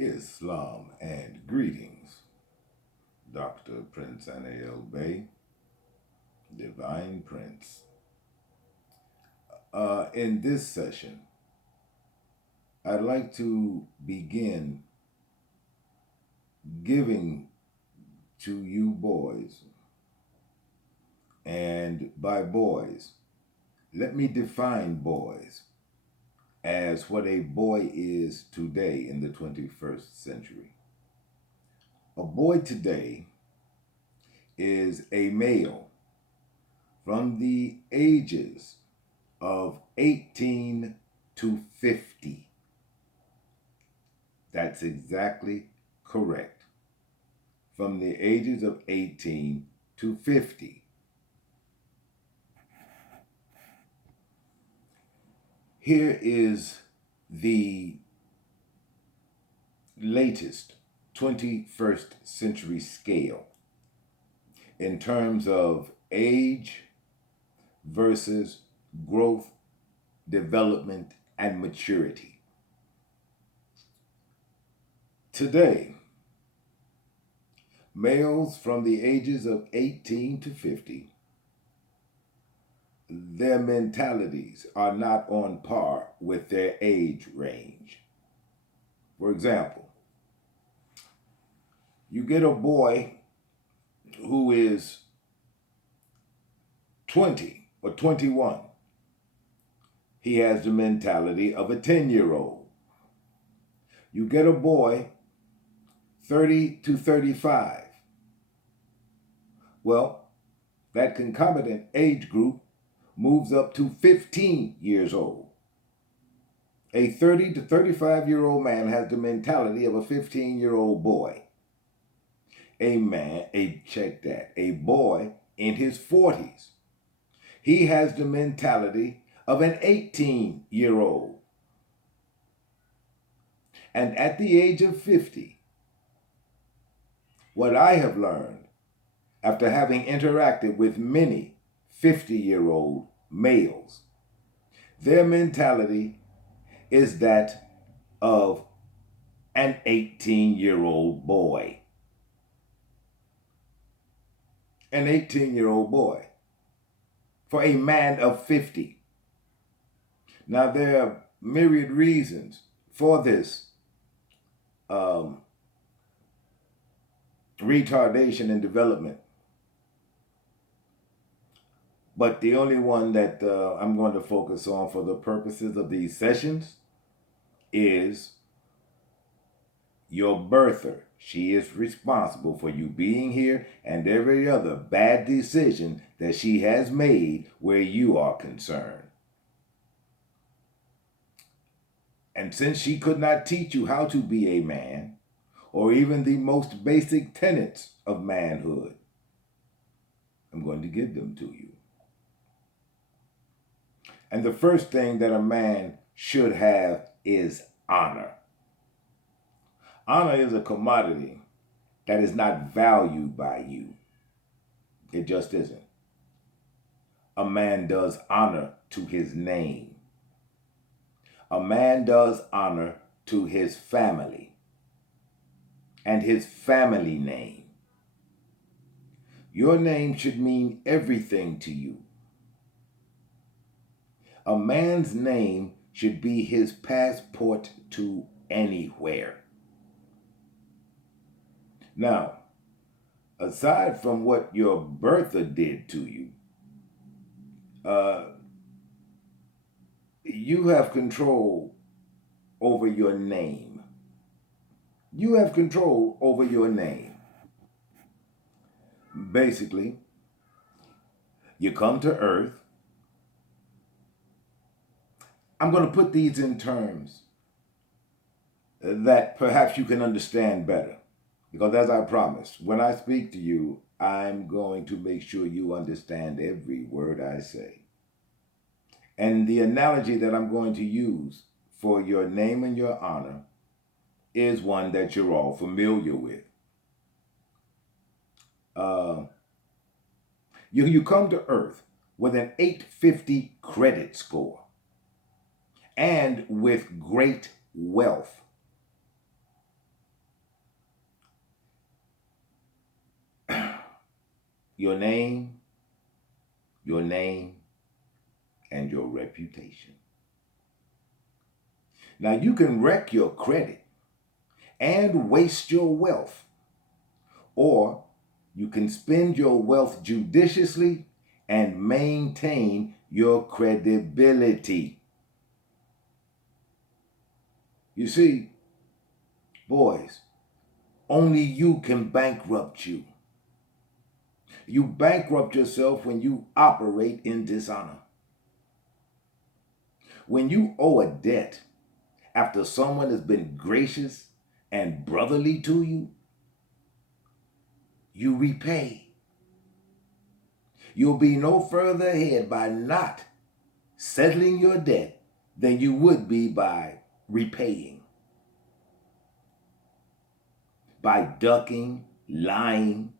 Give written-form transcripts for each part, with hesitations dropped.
Islam and greetings. Dr. Princeanaelbey, Divine Prince. In this session, I'd like to begin giving to you boys, and by boys, let me define boys as what a boy is today in the 21st century. A boy today is a male from the ages of 18 to 50. That's exactly correct. From the ages of 18 to 50. Here is the latest 21st century scale in terms of age versus growth, development, and maturity. Today, males from the ages of 18 to 50, their mentalities are not on par with their age range. For example, you get a boy who is 20 or 21. He has the mentality of a 10-year-old. You get a boy 30 to 35. Well, that concomitant age group moves up to 15 years old. A 30 to 35-year-old man has the mentality of a 15-year-old boy. A boy in his 40s. He has the mentality of an 18-year-old. And at the age of 50, what I have learned after having interacted with many 50-year-old males, their mentality is that of an 18-year-old boy. An 18-year-old boy for a man of 50. Now, there are myriad reasons for this retardation in development. But the only one that I'm going to focus on for the purposes of these sessions is your birther. She is responsible for you being here and every other bad decision that she has made where you are concerned. And since she could not teach you how to be a man, or even the most basic tenets of manhood, I'm going to give them to you. And the first thing that a man should have is honor. Honor is a commodity that is not valued by you. It just isn't. A man does honor to his name. A man does honor to his family and his family name. Your name should mean everything to you. A man's name should be his passport to anywhere. Now, aside from what your birther did to you, you have control over your name. You have control over your name. Basically, you come to earth. I'm going to put these in terms that perhaps you can understand better. Because as I promised, when I speak to you, I'm going to make sure you understand every word I say. And the analogy that I'm going to use for your name and your honor is one that you're all familiar with. You come to earth with an 850 credit score and with great wealth. your name, and your reputation. Now, you can wreck your credit and waste your wealth, or you can spend your wealth judiciously and maintain your credibility. You see, boys, only you can bankrupt you. You bankrupt yourself when you operate in dishonor. When you owe a debt after someone has been gracious and brotherly to you, you repay. You'll be no further ahead by not settling your debt than you would be by repaying. By ducking, lying,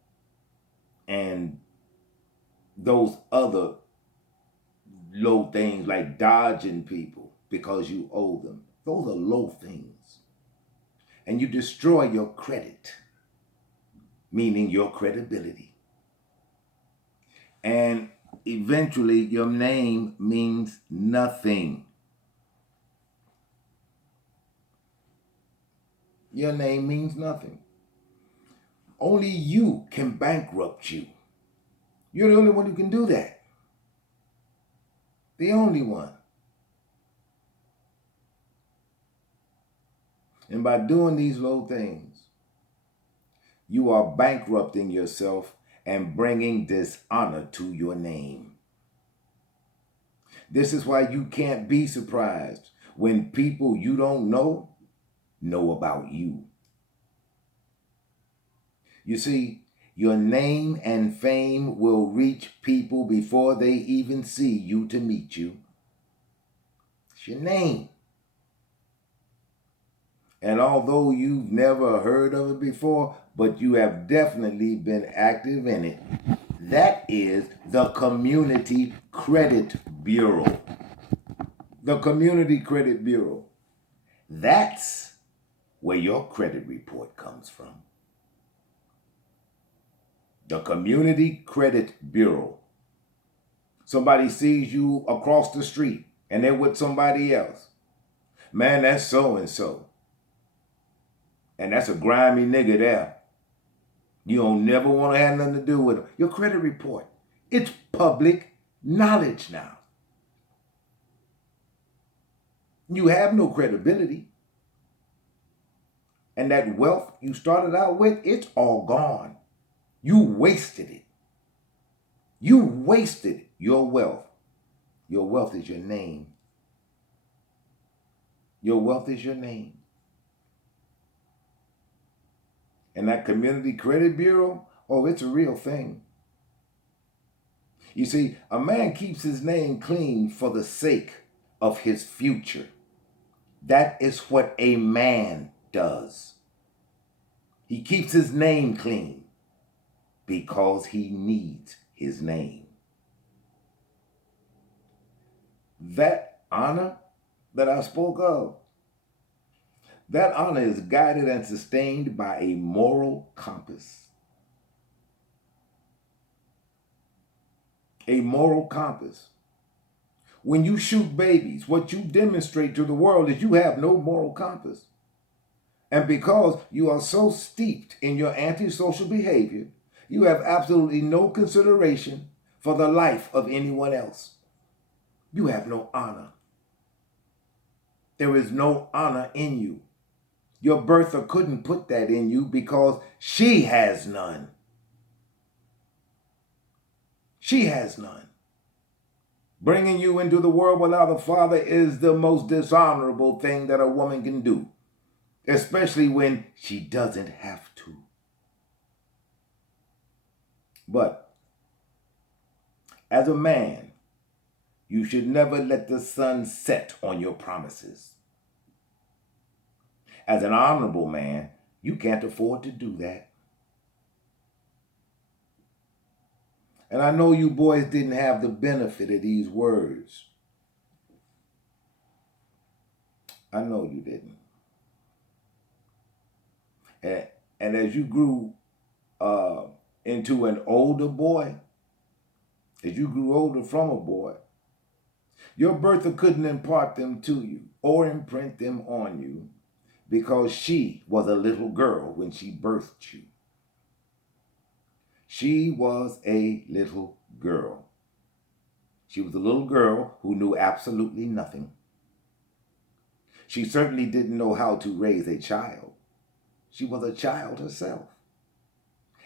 and those other low things like dodging people because you owe them. Those are low things. And you destroy your credit, meaning your credibility. And eventually your name means nothing. Your name means nothing. Only you can bankrupt you. You're the only one who can do that. The only one. And by doing these low things, you are bankrupting yourself and bringing dishonor to your name. This is why you can't be surprised when people you don't know about you. You see, your name and fame will reach people before they even see you to meet you. It's your name. And although you've never heard of it before, but you have definitely been active in it, that is the Community Credit Bureau. The Community Credit Bureau. That's where your credit report comes from. The Community Credit Bureau. Somebody sees you across the street and they're with somebody else. Man, that's so-and-so. And that's a grimy nigga there. You don't never want to have nothing to do with them. Your credit report. It's public knowledge now. You have no credibility. And that wealth you started out with, it's all gone. You wasted it. You wasted your wealth. Your wealth is your name. Your wealth is your name. And that Community Credit Bureau, oh, it's a real thing. You see, a man keeps his name clean for the sake of his future. That is what a man does. He keeps his name clean because he needs his name. That honor that I spoke of, that honor is guided and sustained by a moral compass. A moral compass. When you shoot babies, what you demonstrate to the world is you have no moral compass. And because you are so steeped in your antisocial behavior, you have absolutely no consideration for the life of anyone else. You have no honor. There is no honor in you. Your Bertha couldn't put that in you because she has none. She has none. Bringing you into the world without a father is the most dishonorable thing that a woman can do, especially when she doesn't have to. But as a man, you should never let the sun set on your promises. As an honorable man, you can't afford to do that. And I know you boys didn't have the benefit of these words. I know you didn't. And as you grew into an older boy, as you grew older from a boy, your birther couldn't impart them to you or imprint them on you because she was a little girl when she birthed you. She was a little girl. She was a little girl who knew absolutely nothing. She certainly didn't know how to raise a child. She was a child herself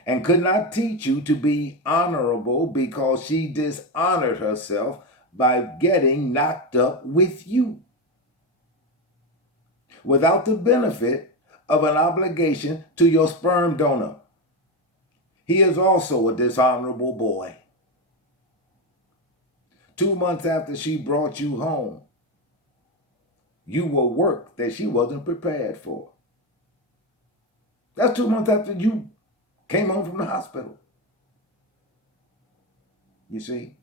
and could not teach you to be honorable because she dishonored herself by getting knocked up with you without the benefit of an obligation to your sperm donor. He is also a dishonorable boy. 2 months after she brought you home, you were work that she wasn't prepared for. That's 2 months after you came home from the hospital. You see?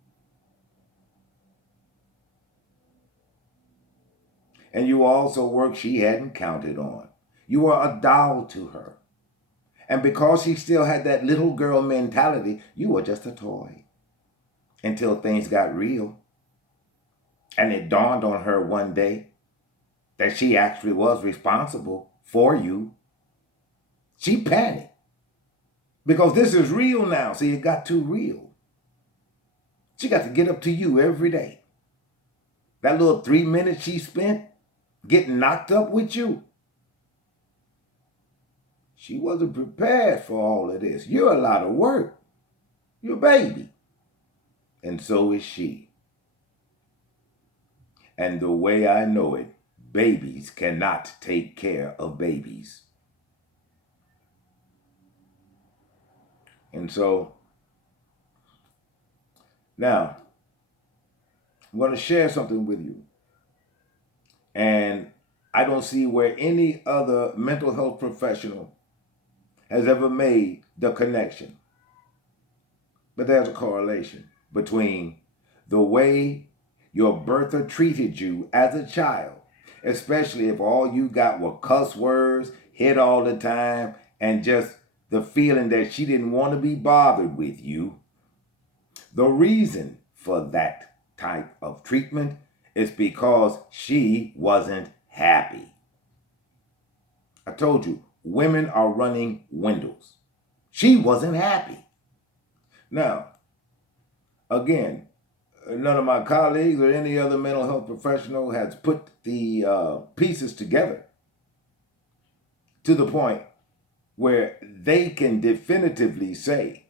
And you also work she hadn't counted on. You were a doll to her. And because she still had that little girl mentality, you were just a toy. Until things got real. And it dawned on her one day that she actually was responsible for you. She panicked. Because this is real now. See, it got too real. She got to get up to you every day. That little 3 minutes she spent getting knocked up with you. She wasn't prepared for all of this. You're a lot of work. You're a baby. And so is she. And the way I know it, babies cannot take care of babies. And so, now, I'm going to share something with you. And I don't see where any other mental health professional has ever made the connection. But there's a correlation between the way your birther treated you as a child, especially if all you got were cuss words, hit all the time, and just the feeling that she didn't want to be bothered with you. The reason for that type of treatment is because she wasn't happy. I told you, women are running windows. She wasn't happy. Now, again, none of my colleagues or any other mental health professional has put the pieces together to the point where they can definitively say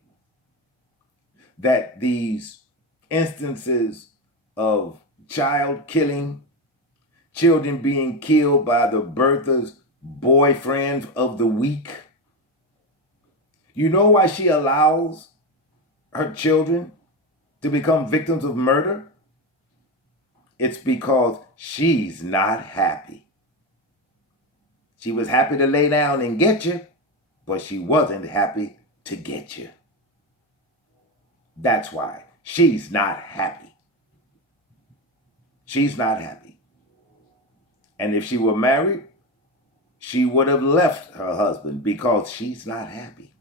that these instances of child killing, children being killed by the birther's boyfriend of the week, you know why she allows her children to become victims of murder? It's because she's not happy. She was happy to lay down and get you, but she wasn't happy to get you. That's why she's not happy. She's not happy. And if she were married, she would have left her husband because she's not happy.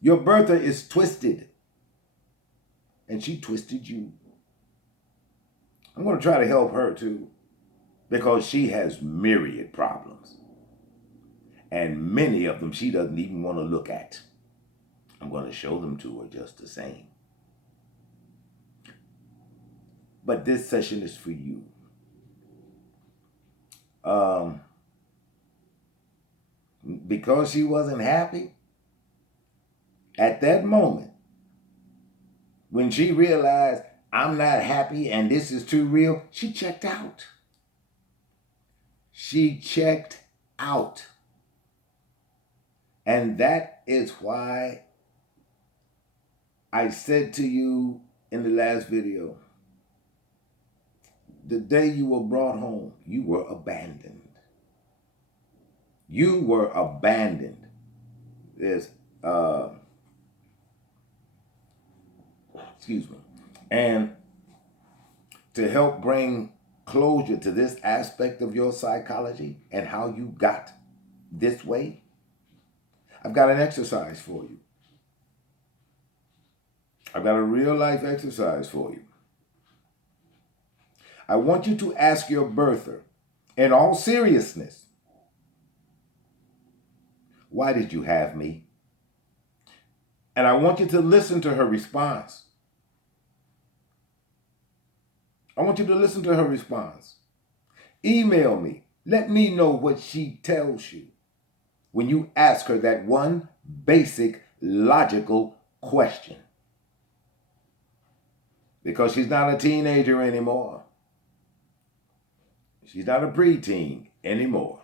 Your birther is twisted. And she twisted you. I'm going to try to help her too, because she has myriad problems. And many of them she doesn't even want to look at. I'm going to show them to her just the same. But this session is for you. Because she wasn't happy, at that moment, when she realized, I'm not happy and this is too real, she checked out. She checked out. And that is why I said to you in the last video, the day you were brought home, you were abandoned. You were abandoned. Excuse me. And to help bring closure to this aspect of your psychology and how you got this way, I've got an exercise for you. I've got a real life exercise for you. I want you to ask your birther, in all seriousness, why did you have me? And I want you to listen to her response. I want you to listen to her response. Email me. Let me know what she tells you when you ask her that one basic, logical question. Because she's not a teenager anymore. She's not a preteen anymore.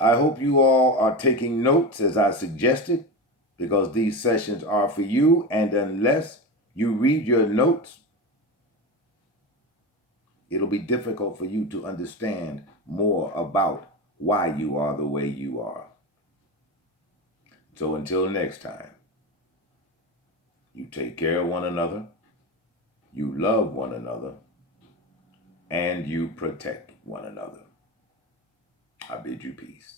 I hope you all are taking notes as I suggested, because these sessions are for you, and unless you read your notes, it'll be difficult for you to understand more about why you are the way you are. So until next time, you take care of one another, you love one another, and you protect one another. I bid you peace.